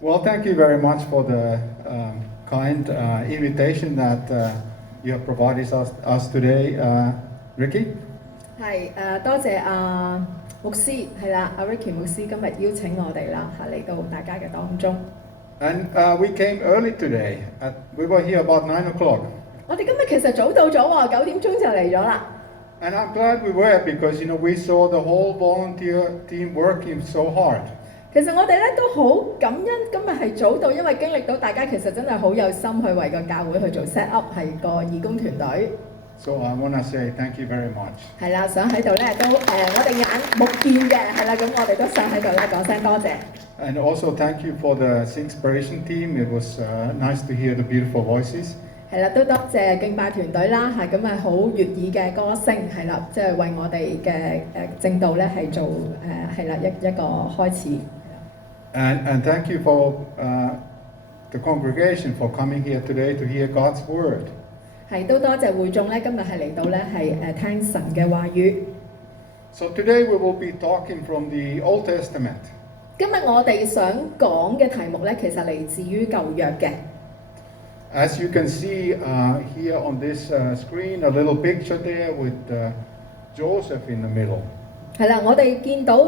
Well, thank you very much for the kind invitation that you have provided us today, Ricky. 係多謝牧師係啦，Ricky 牧師今日邀請我哋啦嚟到大家嘅當中。And we came early today. We were here about 9 o'clock. 我哋今日其實早到咗喎，9點鐘就嚟咗啦。And I'm glad we were because we saw the whole volunteer team working so hard. 其實我哋咧都好感恩今日係早到，因為經歷到大家其實真係好有心去為個教會去做 set up， 係個義工團隊。So I want to say thank you very much. 係啦，想喺度咧都我哋眼目見嘅係啦，咁我哋都想喺度咧講聲多謝。And also thank you for the inspiration team. It was nice to hear the beautiful voices. 係啦，都多謝敬拜團隊啦，係咁啊好悅耳嘅歌聲係啦，即係為我哋嘅正道咧係做係啦一個開始。And thank you for the congregation for coming here today to hear God's word. 係都多謝會眾咧，今日係嚟到咧係聽神嘅話語。So today we will be talking from the Old Testament. 今日我哋想講嘅題目咧，其實嚟自於舊約嘅。As you can see here on this screen, a little picture there with Joseph in the middle. 係啦，我哋見到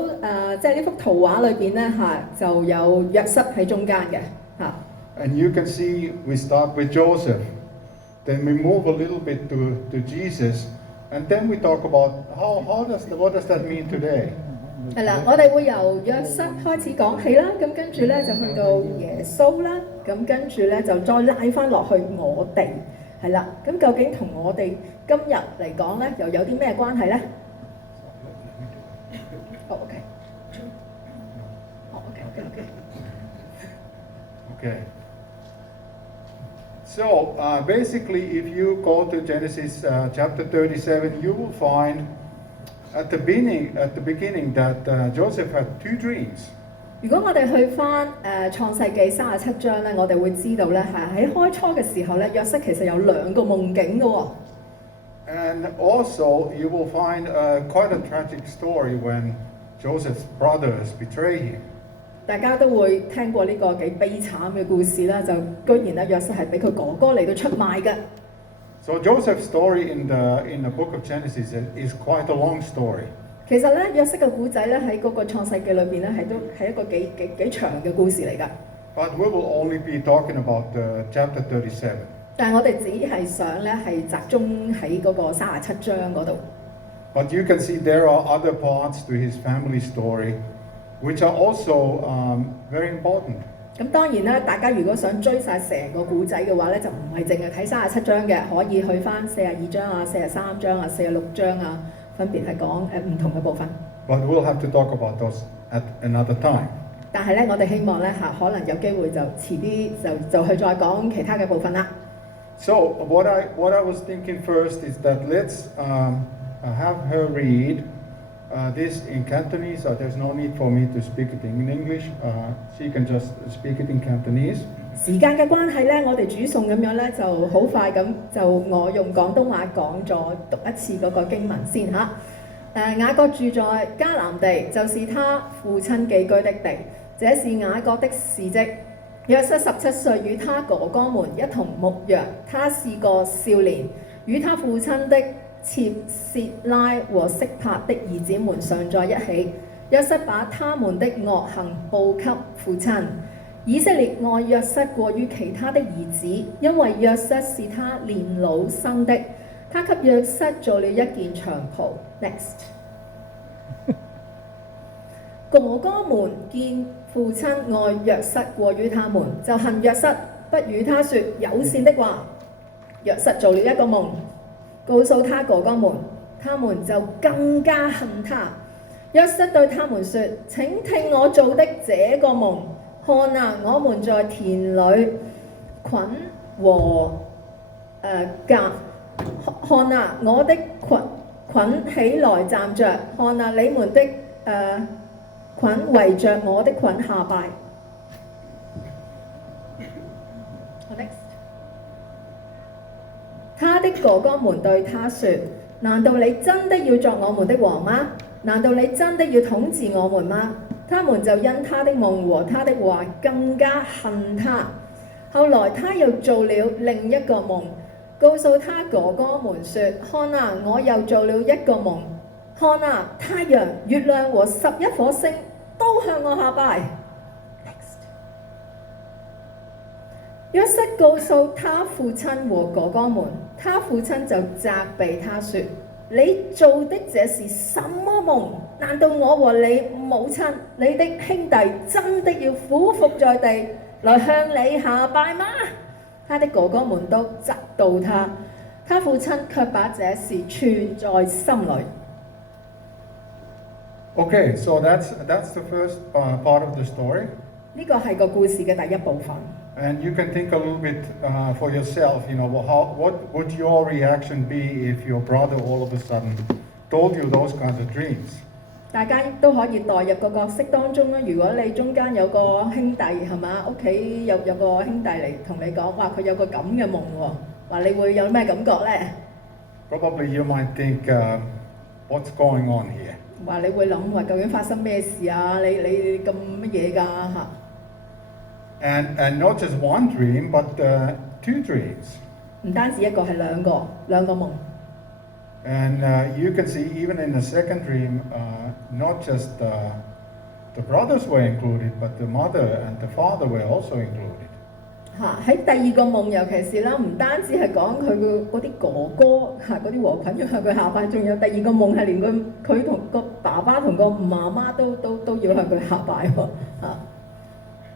即係呢幅圖畫裏邊咧就有約瑟喺中間嘅嚇。And you can see we start with Joseph, then we move a little bit to Jesus, and then we talk about what does that mean today? 係啦，我哋會由約瑟開始講起啦，咁跟住咧就去到耶穌啦，咁跟住咧就再拉翻落去我哋，係啦，咁究竟同我哋今日嚟講咧，又有啲咩關係咧？Okay. So basically, if you go to Genesis chapter 37, you will find at the beginning that Joseph had two dreams. 如果我哋去翻創世記37章咧，我哋會知道咧喺開初嘅時候咧，約瑟其實有兩個夢境嘅喎。And also, you will find quite a tragic story when Joseph's brothers betray him. 大家都會聽過呢個幾悲慘嘅故事啦，就居然咧約瑟係俾佢哥哥嚟到出賣嘅。So Joseph's story in the book of Genesis is quite a long story. 其實咧約瑟嘅故仔咧喺嗰個創世記裏邊咧係一個幾長嘅故事嚟㗎。But we will only be talking about chapter 37. 但係我哋只係想咧係集中喺嗰個37章嗰度。But you can see there are other parts to his family story, which are also very important. 咁當然啦，大家如果想追晒成個故仔嘅話咧，就唔係淨係睇37章嘅，可以去翻42章啊、43章啊、46章啊，分別係講唔同嘅部分。But we'll have to talk about those at another time. 但係咧，我哋希望咧可能有機會就遲啲就去再講其他嘅部分啦。So what I was thinking first is that let's have her read this in Cantonese. So there's no need for me to speak it in English. She can just speak it in Cantonese. 時間嘅關係咧，我哋煮餸咁樣咧就好快咁就我用廣東話講咗讀一次嗰個經文先嚇。雅各住在迦南地，就是他父親寄居的地，這是雅各的事蹟。約瑟17歲，與他哥哥們一同牧羊。他是個少年，與他父親的妾辟拉和悉帕的兒子們常在一起。約瑟把他們的惡行報給父親。以色列愛約瑟過於其他的兒子，因為約瑟是他年老生的。他給約瑟做了一件長袍。Next 哥哥們見父親愛約瑟過於他們，就恨約瑟，不與他說友善的話。約瑟做了一個夢，告訴他哥哥們，他們就更加恨他。約瑟對他們說：請聽我做的這個夢。看啊，我們在田裏捆禾稼。看啊，我的捆起來站着。看啊，你們的捆圍着我的捆下拜。他的哥哥們對他說：難道你真的要作我們的王嗎？難道你真的要統治我們嗎？他們就因他的夢和他的話更加恨他。後來他又做了另一個夢，告訴他哥哥們說：看啊，我又做了一個夢，看啊，太陽、月亮和11顆星都向我下拜。約瑟告訴他父親和哥哥們，他父親就責備他說：你做的這是什麼夢？難道我和你母親、你的兄弟真的要俯伏在地來向你下拜嗎？他的哥哥們都責罵他，他父親卻把這事存在心裏。Okay, so that's the first part of the story. 呢個係個故事嘅第一部分。And you can think a little bit for yourself, what would your reaction be if your brother all of a sudden told you those kinds of dreams? 大家都可以代入個角色當中啦。如果你中間有個兄弟係嘛，屋企有個兄弟嚟同你講，哇佢有個咁嘅夢喎，話你會有咩感覺咧 Probably you might think, what's going on here? 話你會諗話究竟發生咩事啊？你咁乜嘢㗎嚇？ And not just one dream, but 2 dreams. 唔單止一個係兩個夢。And you can see even in the second dream, not just the brothers were included, but the mother and the father were also included. 喺第二個夢，尤其是啦，唔單止係講佢嗰啲哥哥嗰啲禾捆要向佢下拜，仲有第二個夢係連佢同個爸爸同個媽媽都要向佢下拜喎。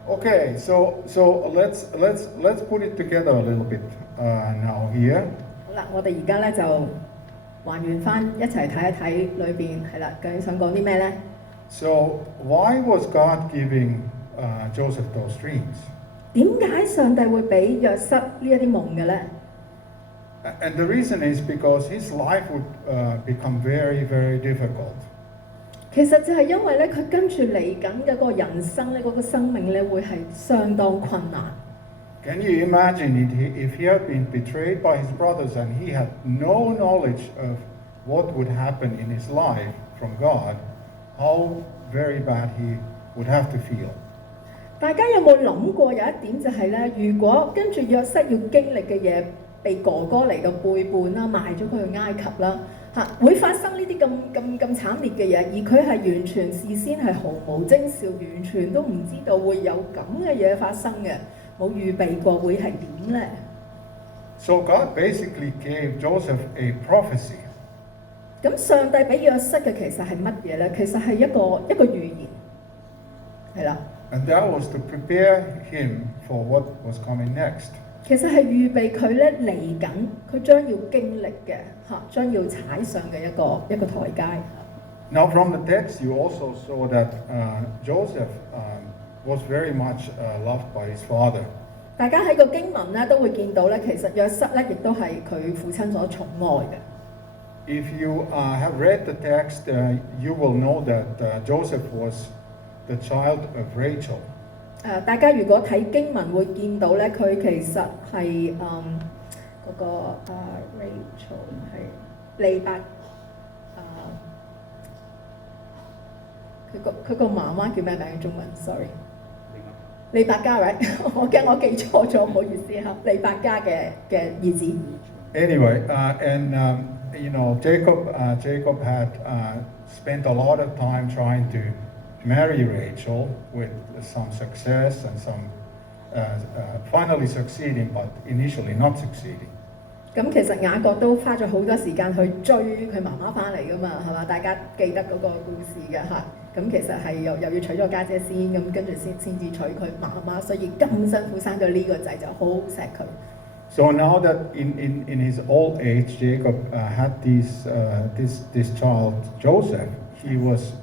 Okay, so let's put it together a little bit now here. 好啦，我哋而家咧就還原翻一齊睇一睇裏邊係啦，究竟想講啲咩咧 So why was God giving Joseph those dreams? 點解上帝會俾約瑟呢一啲夢嘅咧 And the reason is because his life would become very, very difficult. 其實就係因為咧，佢跟住嚟緊嘅嗰個人生咧，嗰個生命咧會係相當困難。Can you imagine it if he had been betrayed by his brothers and he had no knowledge of what would happen in his life from God, how very bad he would have to feel? 大家有冇諗過有一點就係咧，如果跟住約瑟要經歷嘅嘢，被哥哥嚟到背叛啦，賣咗佢去埃及啦，嚇會發生呢啲咁慘烈嘅嘢，而佢係完全事先係毫無徵兆，完全都唔知道會有咁嘅嘢發生嘅，冇預備過會係點咧 So God basically gave Joseph a prophecy. 咁上帝俾約瑟嘅其實係乜嘢咧？其實係一個預言，係啦。And that was to prepare him for what was coming next. 其實係預備佢咧嚟緊，佢將要經歷嘅嚇，將要踩上嘅一個台階。Now from the text you also saw that Joseph was very much loved by his father. 大家喺個經文咧都會見到咧，其實約瑟咧亦都係佢父親所寵愛嘅。If you have read the text, you will know that Joseph was the child of Rachel. 大家如果睇經文會見到咧，佢其實係嗰個Rachel 係利百佢個媽媽叫咩名？中文 ，sorry， 利百加 right？ 我驚我記錯咗，唔好意思嚇。利百加嘅兒子。Anyway, Jacob had spent a lot of time trying to marry Rachel with some success and some finally succeeding, but initially not succeeding. 咁其實雅各都花咗好多時間去追佢媽媽翻嚟噶嘛，係嘛？大家記得嗰個故事嘅嚇。咁其實係又要娶咗家姐先，咁跟住先至娶佢媽媽，所以咁辛苦生咗呢個仔就好錫佢。So now that in his old age, Jacob had this child Joseph, he was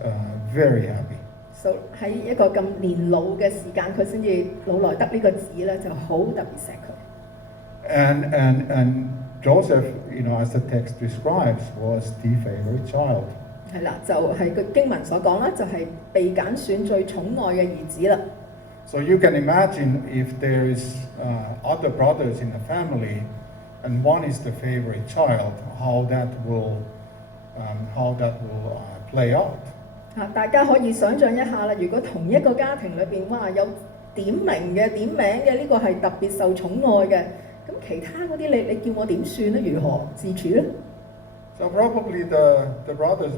very happy. So 喺一個咁年老嘅時間，佢先至老來得呢個子咧，就好特別錫佢。And Joseph, as the text describes, was the favorite child. 係啦，就係個經文所講啦，就係被揀選最寵愛嘅兒子啦。So you can imagine if there is other brothers in the family, and one is the favorite child, how that will play out. 大家可以想像一下啦，如果同一個家庭裏邊，哇有點名嘅呢個係特別受寵愛嘅，咁其他嗰啲你叫我點算咧？如何自處咧？ So probably the brothers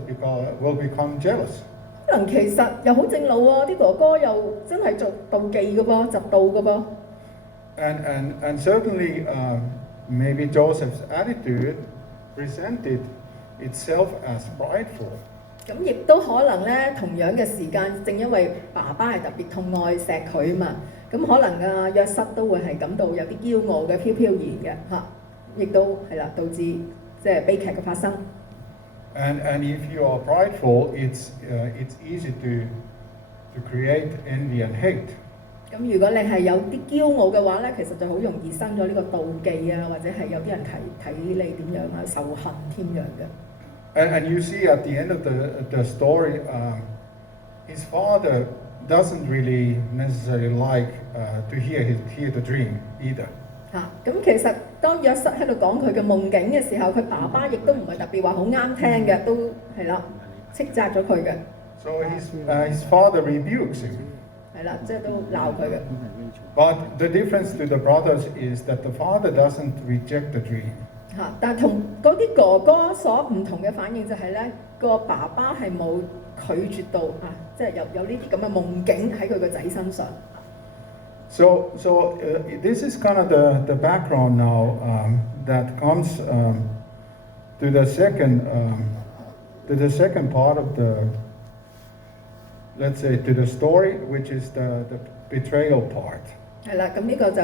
will become jealous. 可能其實又好正路喎，啲哥哥又真係做妒忌嘅噃，嫉妒嘅噃。And certainly maybe Joseph's attitude presented itself as prideful. 咁亦都可能咧，同樣嘅時間，正因為爸爸係特別痛愛錫佢嘛，咁可能約瑟都會係感到有啲驕傲嘅飄飄然嘅嚇，亦都係啦，導致即係悲劇嘅發生。And if you are prideful, it's easy to create envy and hate. 咁如果你係有啲驕傲嘅話咧，其實就好容易生咗呢個妒忌啊，或者係有啲人睇你點樣啊，仇恨添樣嘅。And you see at the end of the story, his father doesn't really necessarily like to hear the dream either. 咁其實當約瑟喺度講佢嘅夢境嘅時候，佢爸爸亦都唔係特別話好啱聽嘅，都係啦，斥責咗佢嘅。So his father rebukes him. 係啦，即係都鬧佢嘅。But the difference to the brothers is that the father doesn't reject the dream. 但同嗰啲哥哥所唔同嘅反應就係咧，個爸爸係冇拒絕到即係有呢啲咁嘅夢境喺佢個仔身上。So this is kind of the background now that comes to the second part of the, let's say, to the story, which is the betrayal part. 係啦，咁呢個就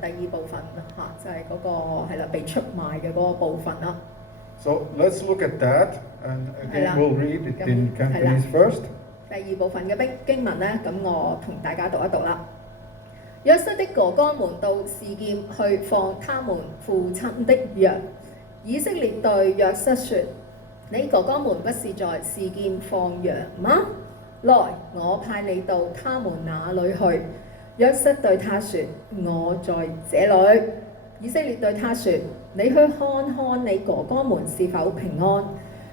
第二部分啦就係嗰個係啦被出賣嘅嗰個部分啦。So let's look at that, and again we'll read it in Cantonese first. 第二部分嘅經文咧，咁我同大家讀一讀啦。約瑟的哥哥們到示劍去放他們父親的羊。以色列對約瑟說：你哥哥們不是在示劍放羊嗎？來，我派你到他們那裏去。約瑟對他說：我在這裏。以色列對他說：你去看看你哥哥們是否平安，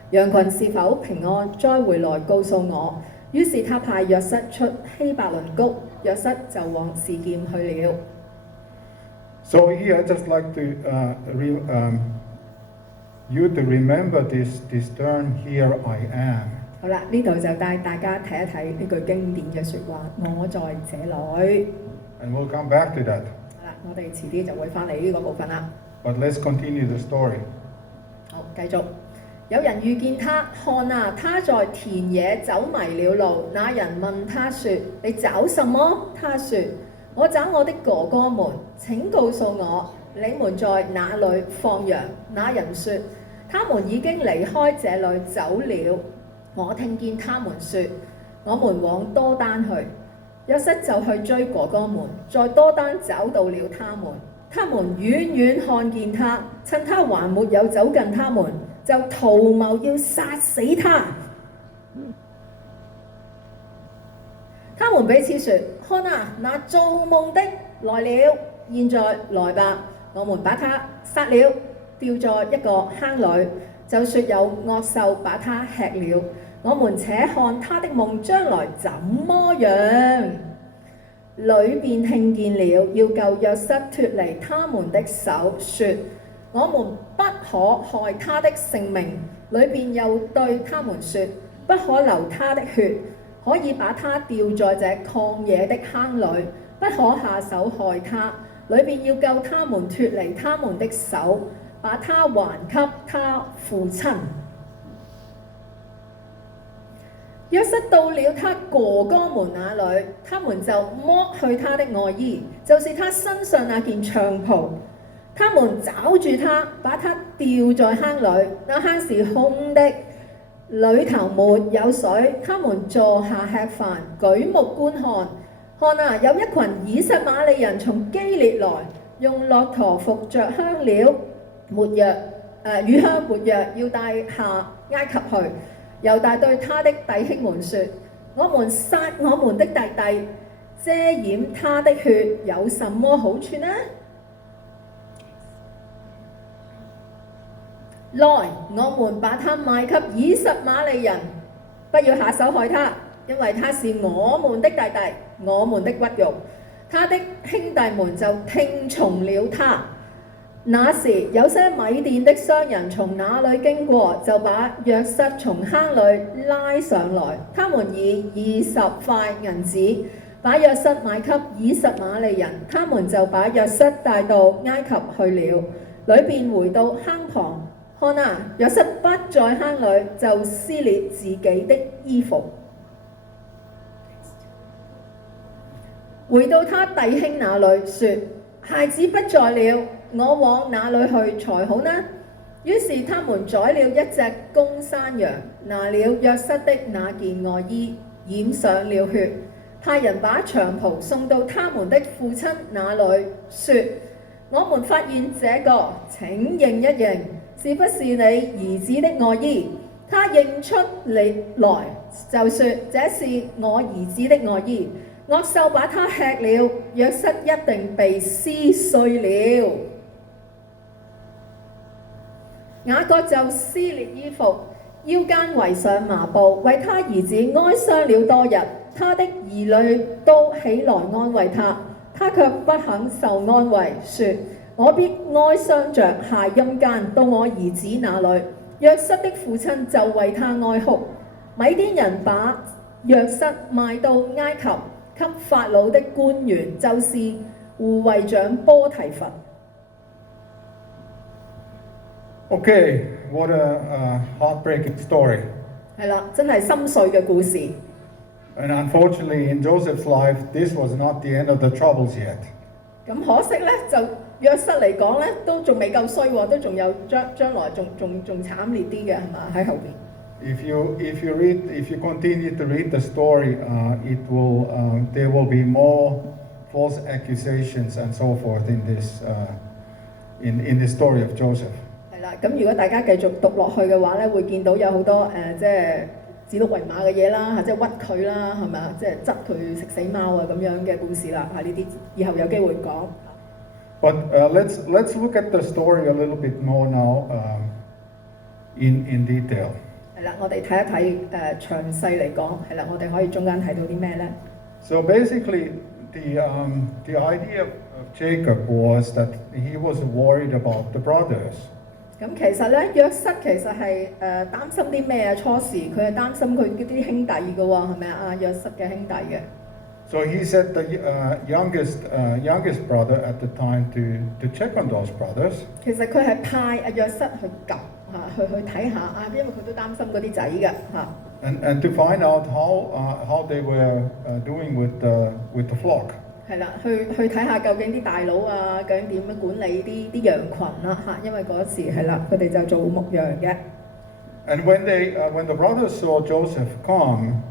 羊群是否平安，再回來告訴我。於是他派約瑟出希伯倫谷，約瑟就往示劍去了。So here I just like to you to remember this term, here I am. 好啦，呢度就帶大家睇一睇呢句經典嘅説話，我在這裏。And we'll come back to that. 好啦，我哋遲啲就會翻嚟呢個部分啦。But let's continue the story. 好，繼續。有人遇見他，看啊，他在田野走迷了路。那人問他說：你找什麼？他說：我找我的哥哥們，請告訴我，你們在哪裏放羊？那人說：他們已經離開這裏走了。我聽見他們說：我們往多丹去。約瑟就去追哥哥們，在多丹找到了他們。他們遠遠看見他，趁他還沒有走近他們，就圖謀要殺死他。他們彼此說：看啊，那做夢的來了，現在來吧，我們把他殺了，掉在一個坑裏，就說有惡獸把他吃了。我們且看他的夢將來怎麼樣。裏便聽見了，要救約瑟脫離他們的手，說：我們不可害他的性命。裏便又對他們說：不可流他的血，可以把他掉在這曠野的坑裏，不可下手害他。裏便要救他們脫離他們的手，把他還給他父親。約瑟到了他哥哥們那裏，他們就剝去他的外衣，就是他身上那件長袍。他們抓住他，把他掉在坑裏。那坑是空的，裏頭沒有水。他們坐下吃飯，舉目觀看。看啊，有一群以實瑪利人從基列來，用駱駝服着香料、沒藥、乳香沒藥，要帶下埃及去。猶大對他的弟兄們說：我們殺我們的弟弟，遮掩他的血，有什麼好處呢？來，我們把他賣給以實瑪利人，不要下手害他，因為他是我們的弟弟，我們的骨肉。他的兄弟們就聽從了他。那時有些米甸的商人從那裏經過，就把約瑟從坑裏拉上來。他們以20塊銀子把約瑟賣給以實瑪利人，他們就把約瑟帶到埃及去了。裏便回到坑旁，看啊，約瑟不在坑裏，就撕裂自己的衣服。回到他弟兄那裏，說：孩子不在了，我往哪裏去才好呢？於是他們宰了一隻公山羊，拿了約瑟的那件外衣，染上了血，派人把長袍送到他們的父親那裏，說：我們發現這個，請認一認，是不是你兒子的外衣？他認出嚟來，就說：這是我兒子的外衣。惡獸把他吃了，約瑟一定被撕碎了。雅各就撕裂衣服，腰間圍上麻布，為他兒子哀傷了多日。他的兒女都起來安慰他，他卻不肯受安慰，說：我必哀傷着下陰間到我兒子那裏。約瑟的父親就為他哀哭。米甸人把約瑟賣到埃及，給法老的官員，就是護衛長波提乏。Okay, what a heartbreaking story. 係啦，真係心碎嘅故事。And unfortunately, in Joseph's life, this was not the end of the troubles yet. 咁可惜咧，就約瑟嚟講咧，都仲未夠衰喎，都仲有將來仲慘烈啲嘅係嘛喺後邊。If you continue to read the story, there will be more false accusations and so forth in this story of Joseph. 係啦，咁如果大家繼續讀落去嘅話咧，會見到有好多即係指鹿為馬嘅嘢啦，即係屈佢啦，係咪啊？即係執佢食死貓啊咁樣嘅故事啦，呢啲以後有機會講。But let's look at the story a little bit more now in detail. 係啦，我哋睇一睇詳細嚟講，係啦，我哋可以中間睇到啲咩咧 ？So basically, the idea of Jacob was that he was worried about the brothers. 咁其實咧，約瑟其實係擔心啲咩啊？初時佢係擔心佢啲兄弟嘅喎，係咪啊？約瑟嘅兄弟嘅。So he sent the youngest brother at the time to check on those brothers. 其實佢係派阿約瑟去及去睇下啊，因為佢都擔心嗰啲仔嘅嚇。And to find out how they were doing with the flock. 係啦，去睇下究竟啲大佬啊，究竟點樣管理啲羊群啦嚇，因為嗰時係啦，佢哋就做牧羊嘅。And when the brothers saw Joseph come,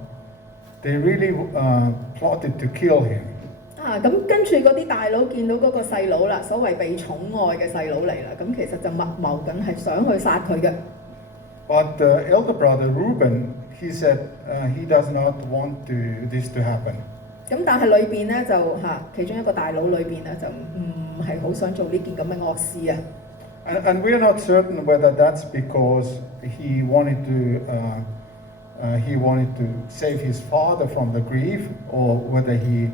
they really plotted to kill him. 咁跟住嗰啲大佬見到嗰個細佬啦，所謂被寵愛嘅細佬嚟啦，咁其實就密謀緊係想去殺佢嘅。But the elder brother Reuben, he said he does not want this to happen. 咁但係裏邊咧就其中一個大佬裏邊咧就唔係好想做呢件咁嘅惡事啊。And we are not certain whether that's because he wanted to save his father from the grief, or whether he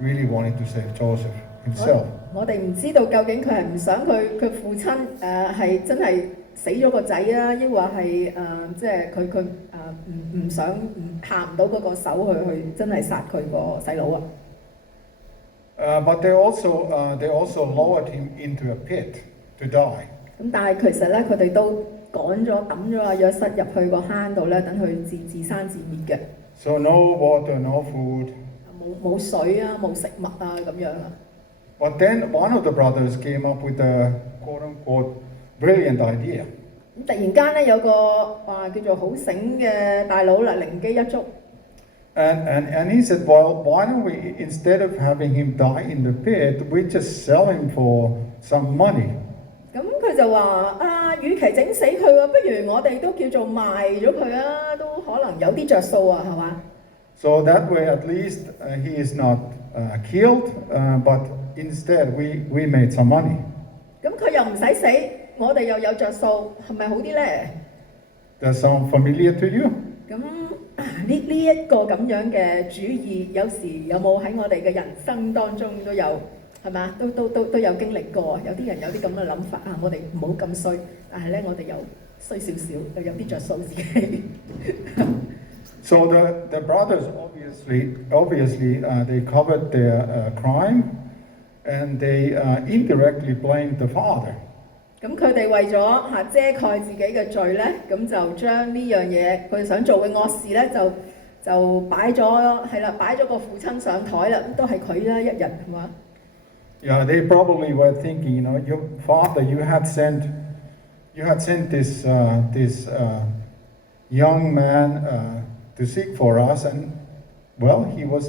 really wanted to save Joseph himself. 我哋唔知道究竟佢係唔想佢父親係真係死咗個仔啊，抑或係即係佢唔想下唔到嗰個手去真係殺佢個細佬啊。But they also lowered him into a pit to die. 咁但係其實咧，佢哋都抌咗阿約瑟入去個坑度咧，等佢自生自滅嘅。So no water, no food. 冇水啊，冇食物啊咁樣啊。But then one of the brothers came up with a quote-unquote brilliant idea. 咁突然間咧，有個叫做好醒嘅大佬啦，靈機一觸。And he said, well, why don't we, instead of having him die in the pit, we just sell him for some money. 咁佢就話與其整死佢喎，不如我哋都叫做賣咗佢啊，都可能有啲着數啊，係嘛？ So that way, at least he is not killed, but instead we made some money. 咁佢又唔使死，我哋又有着數，係咪好啲咧？ Does sound familiar to you? 咁呢一個咁樣嘅主意，有時有冇喺我哋嘅人生當中都有係嘛？都有經歷過。有啲人有啲咁嘅諗法啊，我哋唔好咁衰，但係咧我哋又衰少少，又有啲着數自己。So the brothers obviously they covered their crime, and they indirectly blamed the father. 咁佢哋為咗遮蓋自己嘅罪咧，咁就將呢樣嘢佢哋想做嘅惡事咧，就擺咗個父親上台啦，都係佢啦，一日係嘛？ Yeah, they probably were thinking, your father, you had sent this young man to seek for us, and well, he was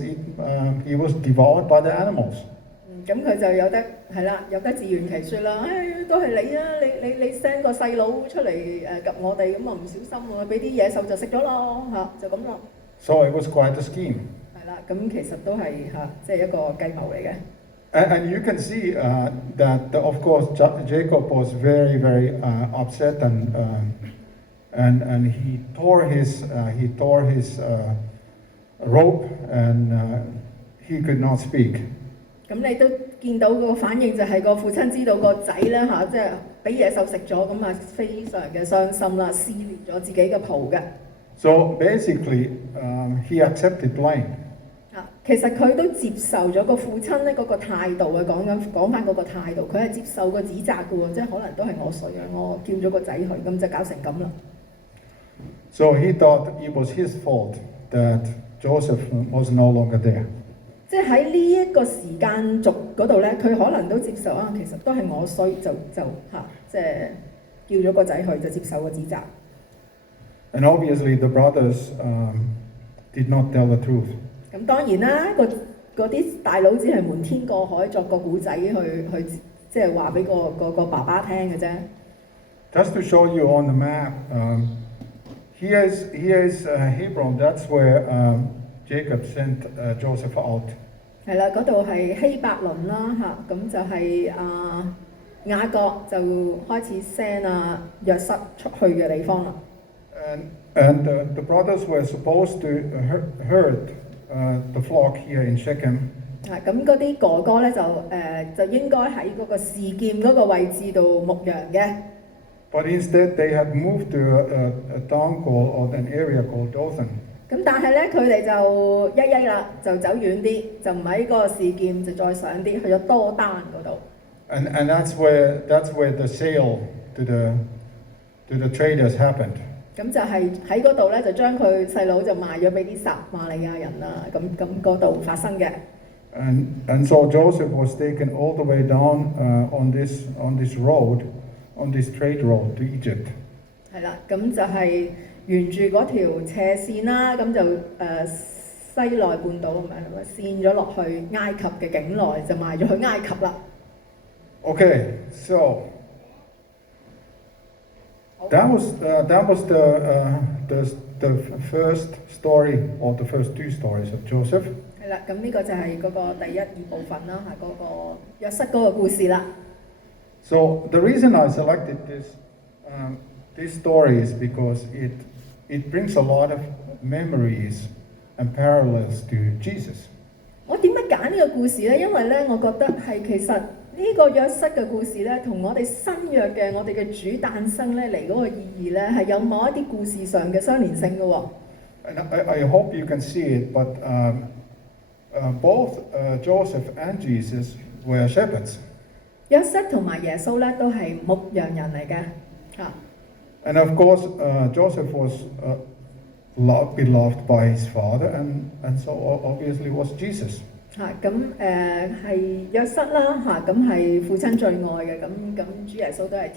devoured by the animals. 咁佢就有得自圓其説啦，都係你啊，你 send 個細佬出嚟及我哋，咁啊唔小心喎，俾啲野獸就食咗咯就咁咯。So it was quite a scheme. 係啦，咁其實都係即係一個計謀嚟嘅。And you can see that of course Jacob was very upset, and he tore his robe, and he could not speak. 咁你都見到個反應就係個父親知道個仔咧即係俾野獸食咗，咁啊非常嘅傷心啦，撕裂咗自己嘅袍嘅。So basically, he accepted blame. 其實佢都接受咗個父親咧嗰個態度啊，講翻嗰個態度，佢係接受個指責嘅喎，即係可能都係我衰啊，我叫咗個仔去，咁就搞成咁啦。So he thought it was his fault that Joseph was no longer there. 即係喺呢一個時間軸嗰度咧，佢可能都接受其實都係我衰，就即係叫咗個仔去就接受個指責。And obviously the brothers did not tell the truth. 咁當然啦，嗰啲大佬只係瞞天過海作個古仔去即係話俾個爸爸聽嘅啫。Just to show you on the map, here is Hebron. That's where Jacob sent Joseph out. 係啦，嗰度係希伯倫啦咁就係雅各就開始 send 約瑟出去嘅地方啦。And the brothers were supposed to herd the flock here in Shechem. 咁嗰啲哥哥咧就應該喺嗰個示劍嗰個位置度牧羊嘅。But instead they had moved to a town or an area called Dothan. 咁但係咧，佢哋就一啦，就走遠啲，就唔喺嗰個示劍，就再上啲，去咗多丹嗰度。And that's where the sale to the traders happened. 咁就係喺嗰度咧，就將佢細佬就賣咗俾啲撒瑪利亞人啦。咁嗰度發生嘅。And so Joseph was taken all the way down on this road, on this trade road to Egypt. 係啦，咁就係沿住嗰條斜線啦，咁就西奈半島咁樣線咗落去埃及嘅境內，就賣咗去埃及啦。Okay, so that was the first story or the first two stories of Joseph. 係啦，咁呢個就係嗰個第一二部分啦，嗰個約瑟嗰個故事啦。So the reason I selected this story is because it brings a lot of memories and parallels to Jesus. 我點解揀呢個故事咧？因為咧，我覺得係其實呢個約瑟嘅故事咧，同我哋新約嘅我哋嘅主誕生咧嚟嗰個意義咧，係有某一啲故事上嘅相連性嘅喎。And I hope you can see it, but both Joseph and Jesus were shepherds. 約瑟同埋耶穌咧都係牧羊人嚟嘅嚇。And of course, Joseph was beloved by his father, and so obviously was Jesus. 咁係約瑟啦咁係父親最愛嘅，咁主耶穌都係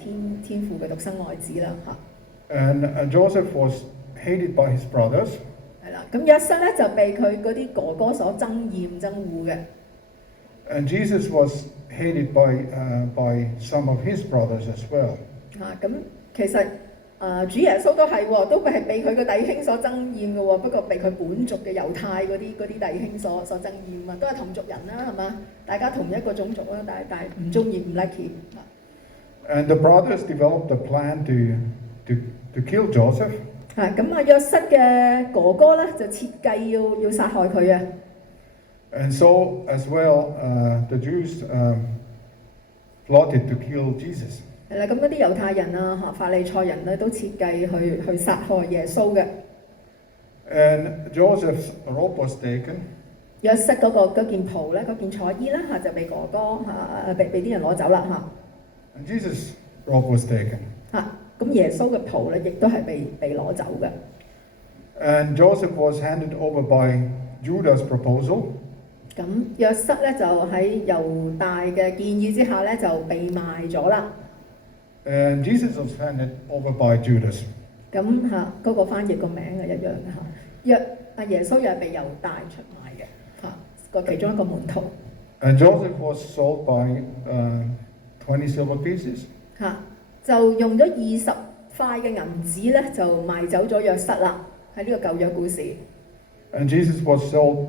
天父嘅獨生愛子啦And Joseph was hated by his brothers. 係啦，咁約瑟咧就被佢嗰啲哥哥所憎厭憎惡嘅。And Jesus was hated by some of his brothers as well. 咁其實主耶穌都係被佢嘅弟兄所憎厭嘅喎，不過被佢本族嘅猶太嗰啲弟兄所憎厭啊，都係同族人啦，係嘛？大家同一個種族啦，但係唔中意唔 like And the brothers developed a plan to kill Joseph. 咁約瑟嘅哥哥咧就設計要殺害佢啊。And so as well, the Jews plotted to kill Jesus. 係啦，咁嗰啲猶太人啊、法利賽人咧都設計去殺害耶穌嘅。And Joseph's robe was taken. 約瑟嗰件袍咧，嗰件彩衣咧就被哥哥俾啲人攞走啦嚇。And Jesus' robe was taken. 咁耶穌嘅袍咧亦都係被攞走嘅。And Joseph was handed over by Judah's proposal. 咁約瑟咧就喺猶大嘅建議之下咧就被賣咗啦。And Jesus was handed over by Judas. 咁嗰個翻譯個名係一樣嘅耶穌又係被猶大出賣嘅個其中一個門徒。And Joseph was sold by 20 silver pieces. 就用咗20塊嘅銀紙咧就賣走咗約瑟啦。喺呢個舊約故事。And Jesus was sold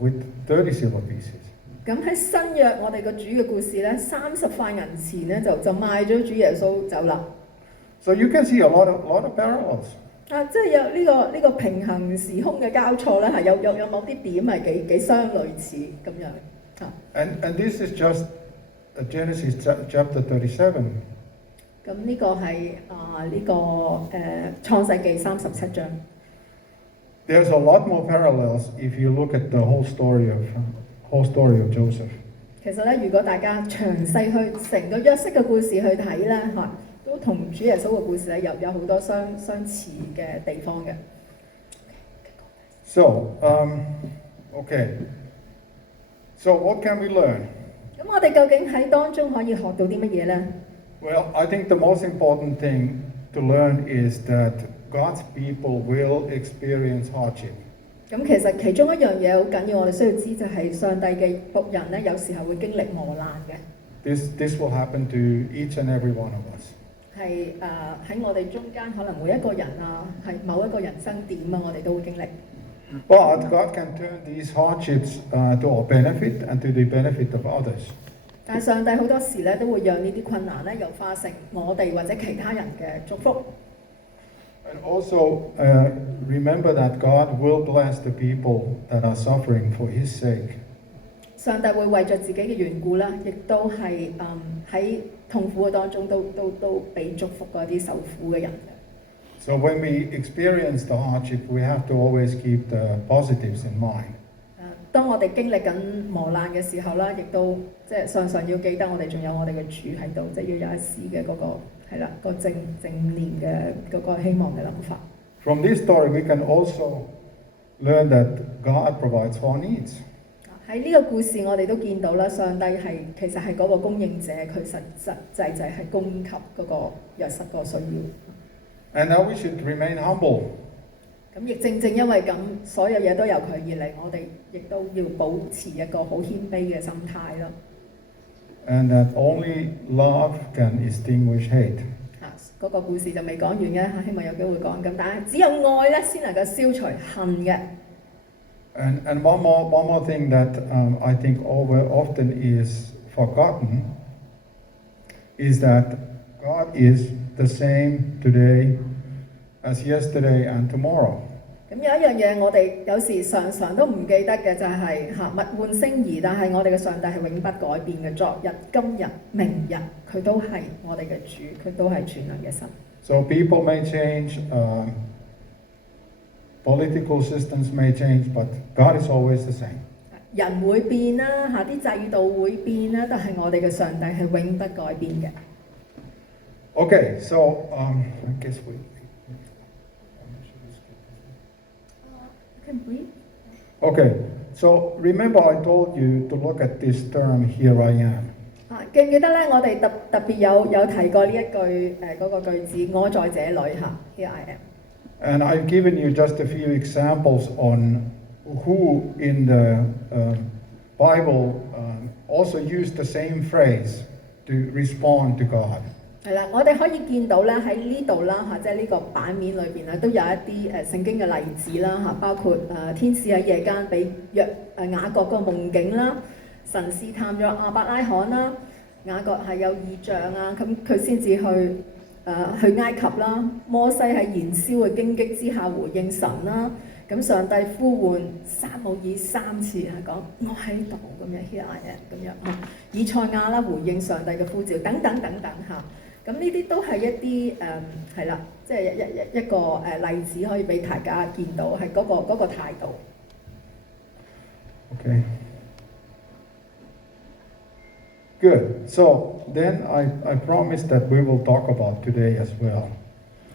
with 30 silver pieces. 咁喺新約我哋個主嘅故事咧，30塊銀錢咧就賣咗主耶穌走啦。So you can see a lot of parallels. 即係有呢個平衡時空嘅交錯咧，係有某啲點係幾相類似咁樣。And this is just Genesis chapter 37. 咁呢個係創世記37章。There's a lot more parallels if you look at the whole story of Joseph. 其實咧，如果大家詳細去成個約瑟嘅故事去睇咧，都同主耶穌嘅故事咧有好多相似嘅地方嘅。So, okay. So what can we learn? 咁我哋究竟喺當中可以學到啲乜嘢咧？ Well, I think the most important thing to learn is that God's people will experience hardship. 咁其實其中一樣嘢好緊要，我哋需要知就係上帝嘅僕人咧，有時候會經歷磨難嘅。This will happen to each and every one of us. 係喺我哋中間，可能每一個人係某一個人生點我哋都會經歷。But God can turn these hardships to our benefit and to the benefit of others. 但係上帝好多時咧都會讓呢啲困難咧，又化成我哋或者其他人嘅祝福。And also remember that God will bless the people that are suffering for His sake. 上帝會為著自己嘅緣故啦，亦都係喺痛苦嘅當中都俾祝福嗰啲受苦嘅人嘅。So when we experience the hardship, we have to always keep the positives in mind. 當我哋經歷緊磨難嘅時候啦，亦都即係常常要記得我哋仲有我哋嘅主喺度，即係要有一絲嘅嗰個正念嘅嗰個希望嘅諗法。From this story, we can also learn that God provides for our needs. 喺呢個故事，我哋都見到啦，上帝其實係嗰個供應者，佢實際就係供給嗰個約瑟個需要。And now we should remain humble. 咁亦正因為咁，所有嘢都由佢而嚟，我哋亦都要保持一個好謙卑嘅心態咯。And that only love can extinguish hate. 嗰個故事就未講完嘅，希望有機會講。咁但係只有愛咧，先能夠消除恨嘅。And one more thing that I think often is forgotten is that God is the same today as yesterday and tomorrow. 咁有一樣嘢我哋有時常都唔記得嘅就係物換星移，但係我哋嘅上帝係永不改變嘅，昨日、今日、明日，佢都係我哋嘅主，佢都係全能嘅神。So people may change, political systems may change, but God is always the same. 人會變啦，啲制度會變啦，但係我哋嘅上帝係永不改變嘅。Okay, so I guess we. Okay, so remember I told you to look at this term, here I am. 記唔記得咧？我哋特別有提過呢一句嗰個句子，我在這裏Here I am. And I've given you just a few examples on who in the Bible also used the same phrase to respond to God. 係啦，我哋可以見到咧喺呢度啦即係呢個版面裏邊咧都有一啲聖經嘅例子啦包括天使喺夜間俾雅各個夢境啦，神試探咗亞伯拉罕啦，雅各係有異象啊，咁佢先至去去埃及啦，摩西喺燃燒嘅荊棘之下回應神啦。咁上帝呼喚撒母耳3次係講我喺度咁樣 Here I am 咁樣啊，以賽亞啦回應上帝嘅呼召等等等等嚇。咁呢啲都係一啲係啦，即係一個例子可以俾大家見到係嗰個態度。Okay. Good. So then I promise that we will talk about today as well.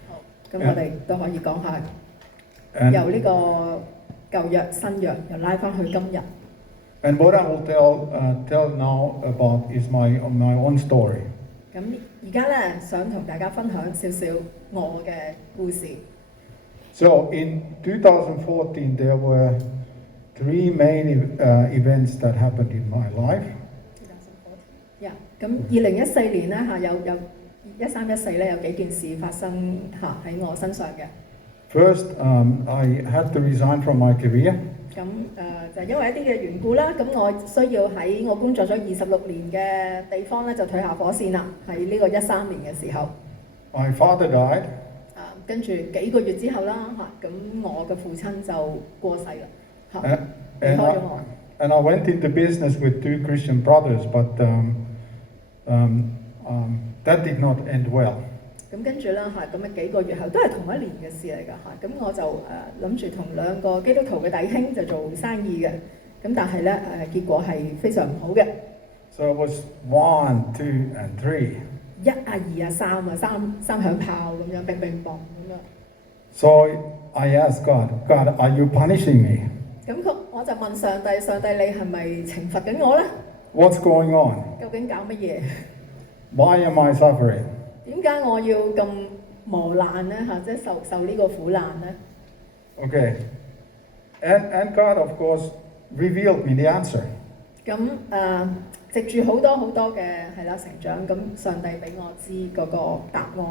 好，咁我哋都可以講下。由呢個舊約新約又拉翻去今日。And what I will tell now about is my own story. 咁而家咧想同大家分享少少我嘅故事。So in 2014 there were 3 main events that happened in my life. 咁2014年咧有13、14咧有幾件事發生喺我身上嘅。First, I had to resign from my career. 咁就因為一啲嘅緣故啦，咁我需要喺我工作咗26年嘅地方咧就退下火線啦，喺呢個13年嘅時候。My father died. 跟住幾個月之後啦咁我嘅父親就過世啦離開咗我。And I went into business with 2 Christian brothers, but that did not end well. 咁跟住啦咁幾個月後都係同一年嘅事嚟㗎咁我就諗住同2個基督徒嘅弟兄就做生意嘅，咁但係咧結果係非常唔好嘅。So it was 1, 2, and 3. 1啊2啊3啊三響炮咁樣，乒乒乓咁樣。So I asked God, are you punishing me? 咁我就問上帝，上帝你係咪懲罰緊我咧 What's going on? 究竟搞乜嘢 Why am I suffering? 點解我要咁磨難咧即係受呢個苦難咧 Okay. And God, of course, revealed me the answer. 咁藉住好多嘅成長，咁上帝俾我知嗰個答案。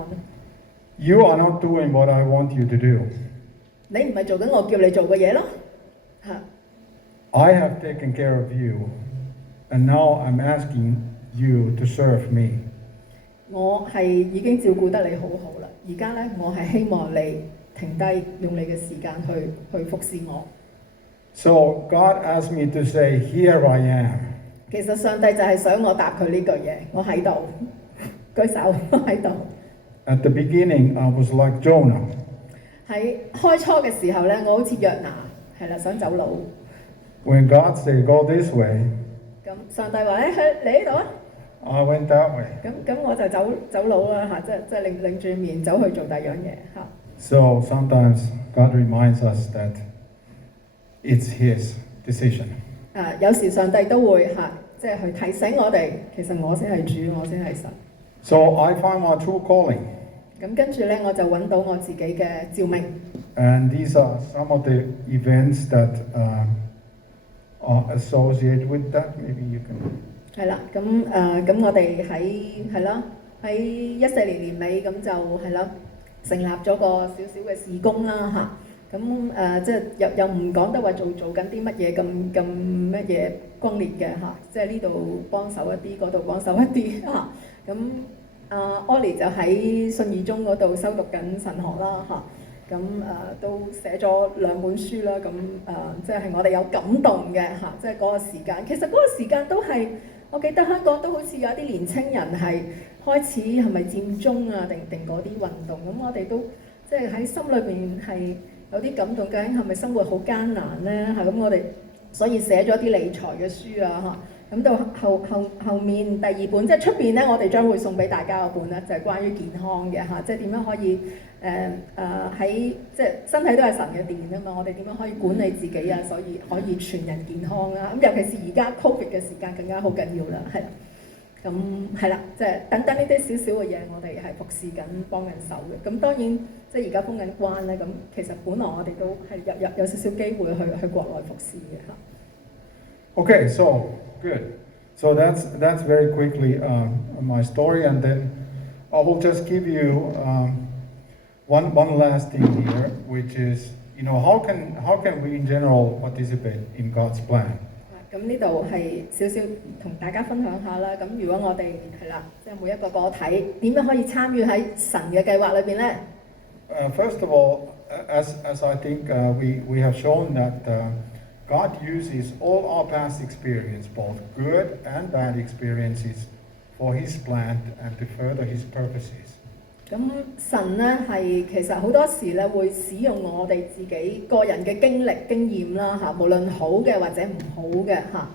You are not doing what I want you to do. 你唔係做緊我叫你做嘅嘢咯I have taken care of you, and now I'm asking you to serve me. 我係已經照顧得你好好啦，而家咧我係希望你停低，用你嘅時間去服侍我。So God asked me to say, "Here I am." 其實上帝就係想我答佢呢句嘢，我喺度，舉手，我喺度。At the beginning, I was like Jonah. 喺開初嘅時候咧，我好似約拿，想走佬。When God said, "Go this way," 咁上帝話去你呢度啊。I went that way. 咁我就走佬啦即係擰住面走去做第二樣嘢So sometimes God reminds us that it's His decision. 有時上帝都會即係去提醒我哋，其實我先係主，我先係神。So I found my true calling. 咁跟住咧，我就揾到我自己嘅召命。And these are some of the events that are associated with that. Maybe you can. 係啦，咁我哋喺14年年尾咁就成立咗個少少嘅事工啦咁即係又唔講得話做緊啲乜嘢咁乜嘢轟烈嘅即係呢度幫手一啲，嗰度幫手一啲咁Olli 就喺信義中嗰度修讀緊神學啦咁都寫咗2本書啦即係我哋有感動嘅即係嗰個時間。其實嗰個時間都係我記得香港都好似有啲年青人係開始係咪佔中啊定嗰啲運動咁，我哋都即係喺心裏面係有啲感動，究竟係咪生活好艱難咧咁我哋所以寫咗啲理財嘅書啊咁到後面第2本即係出邊咧，我哋將會送俾大家嗰本咧，就係關於健康嘅即係點樣可以喺即係身體都係神嘅殿啊嘛，我哋點樣可以管理自己啊，所以可以全人健康啊尤其是而家 Covid 嘅時間更加好緊要啦咁即係等呢啲少少嘅嘢，我哋係服侍緊幫緊手嘅。咁當然即係而家封緊關咧，咁其實本來我哋都係有少少機會去國內服侍嘅Okay, so good. So that's very quickly my story, and then I will just give you one last thing here, which is how can we in general participate in God's plan? 咁呢度係少少同大家分享下啦。咁如果我哋係啦，即係每一個個體點樣可以參與喺神嘅計劃裏邊咧First of all, as I think we have shown that God uses all our past experience, both good and bad experiences, for His plan and to further His purposes. 咁神咧係其實好多時咧會使用我哋自己個人嘅經歷經驗啦嚇，無論好嘅或者唔好嘅嚇，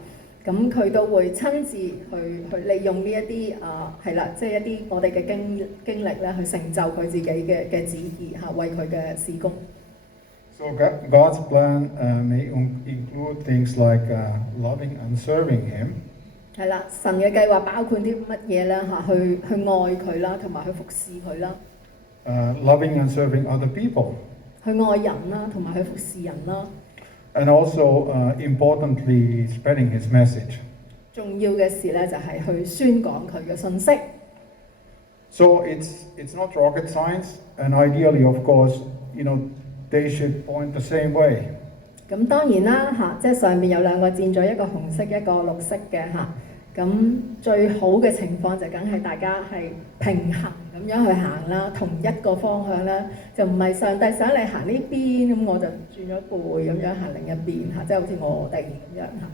咁佢都會親自去利用呢一啲係啦，即係一啲我哋嘅經歷咧去成就佢自己嘅旨意嚇，為佢嘅事工。So God's plan may include things like loving and serving Him. 係啦，神嘅計劃包括啲乜嘢咧嚇？去愛佢啦，同埋去服侍佢啦。Loving and serving other people. 去愛人啦，同埋去服侍人啦。And also, importantly, spreading His message. 重要嘅事咧就係去宣講佢嘅信息。So it's not rocket science, and ideally, of course, they should point the same way. 咁當然啦嚇，即係上面有兩個箭嘴，一個紅色一個綠色嘅嚇。咁最好嘅情況就梗係大家係平衡咁樣去行啦，同一個方向啦，就唔係上帝想你行呢邊，咁我就轉咗背咁樣行另一邊嚇，即係好似我哋咁樣嚇。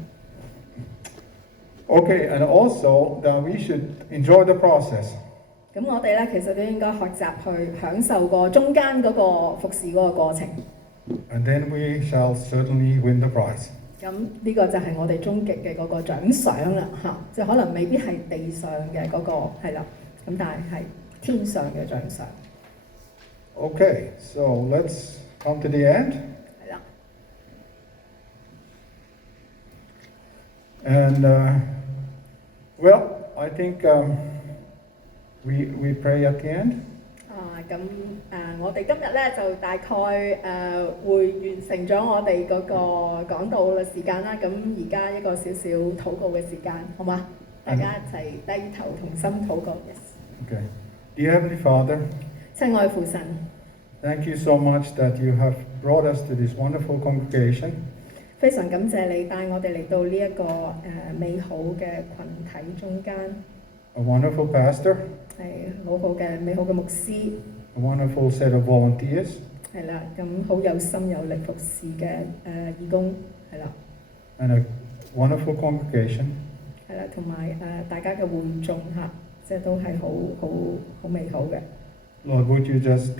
Okay, and also that we should enjoy the process. 咁我哋咧其實都應該學習去享受個中間嗰個服侍嗰個過程。And then we shall certainly win the prize. 咁呢個就係我哋終極嘅嗰個獎賞啦嚇，即係可能未必係地上嘅嗰個係啦，咁但係係天上嘅獎賞。Okay, so let's come to the end. 係啦。And well, I think we pray at the end. 咁我哋今日咧就大概會完成咗我哋嗰個講道嘅時間啦。咁而家一個少少禱告嘅時間，好嘛？大家一齊低頭同心禱告。Yes. Okay. Dear Heavenly Father, 親愛父神 thank you so much that you have brought us to this wonderful congregation. 非常感謝你帶我哋嚟到呢一個美好嘅群體中間。A wonderful pastor. 係好好嘅美好嘅牧師。A wonderful set of volunteers. 係啦，咁好有心有力服侍嘅義工係啦。And a wonderful congregation. 係啦，同埋大家嘅會眾嚇，即係都係好美好嘅。Lord, would you just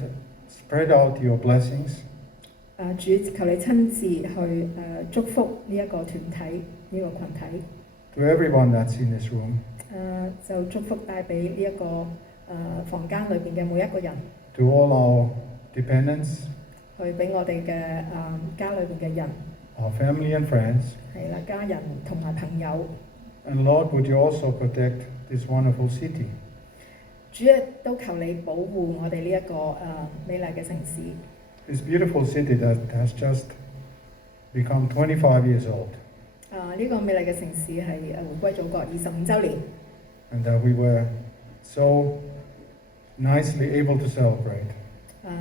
spread out your blessings? 主求你親自去祝福呢一個團體呢個群體。To everyone that's in this room. 就祝福帶俾呢一個房間裏邊嘅每一個人。To all our dependents. 去俾我哋嘅家裏邊嘅人。Our family and friends. 係啦，家人同埋朋友。And Lord, would you also protect this wonderful city? 主啊，都求你保護我哋呢一個美麗嘅城市。This beautiful city that has just become 25 years old. 呢個美麗嘅城市係回歸祖國25週年。And that we were so nicely able to celebrate.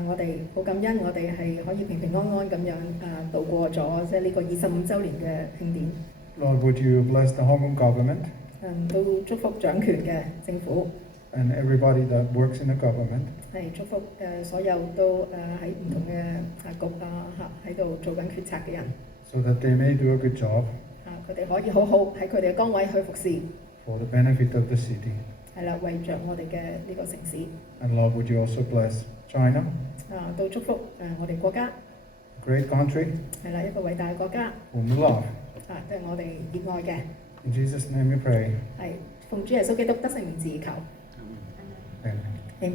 我哋好感恩，我哋係可以平平安安咁樣度過咗即係呢個25週年嘅慶典。Lord, would you bless the Hong Kong government? 都祝福掌權嘅政府。And everybody that works in the government. 係祝福所有都喺唔同嘅局喺度做緊決策嘅人。So that they may do a good job. 佢哋可以好好喺佢哋嘅崗位去服侍。For the benefit of the city. 係啦，為着我哋嘅呢個城市。And Lord, would you also bless China? 都祝福我哋國家。Great country. 係啦，一個偉大嘅國家。Whom we love. 都係我哋熱愛嘅。In Jesus' name we pray. 係奉主耶穌基督得勝名字求。Amen. Amen.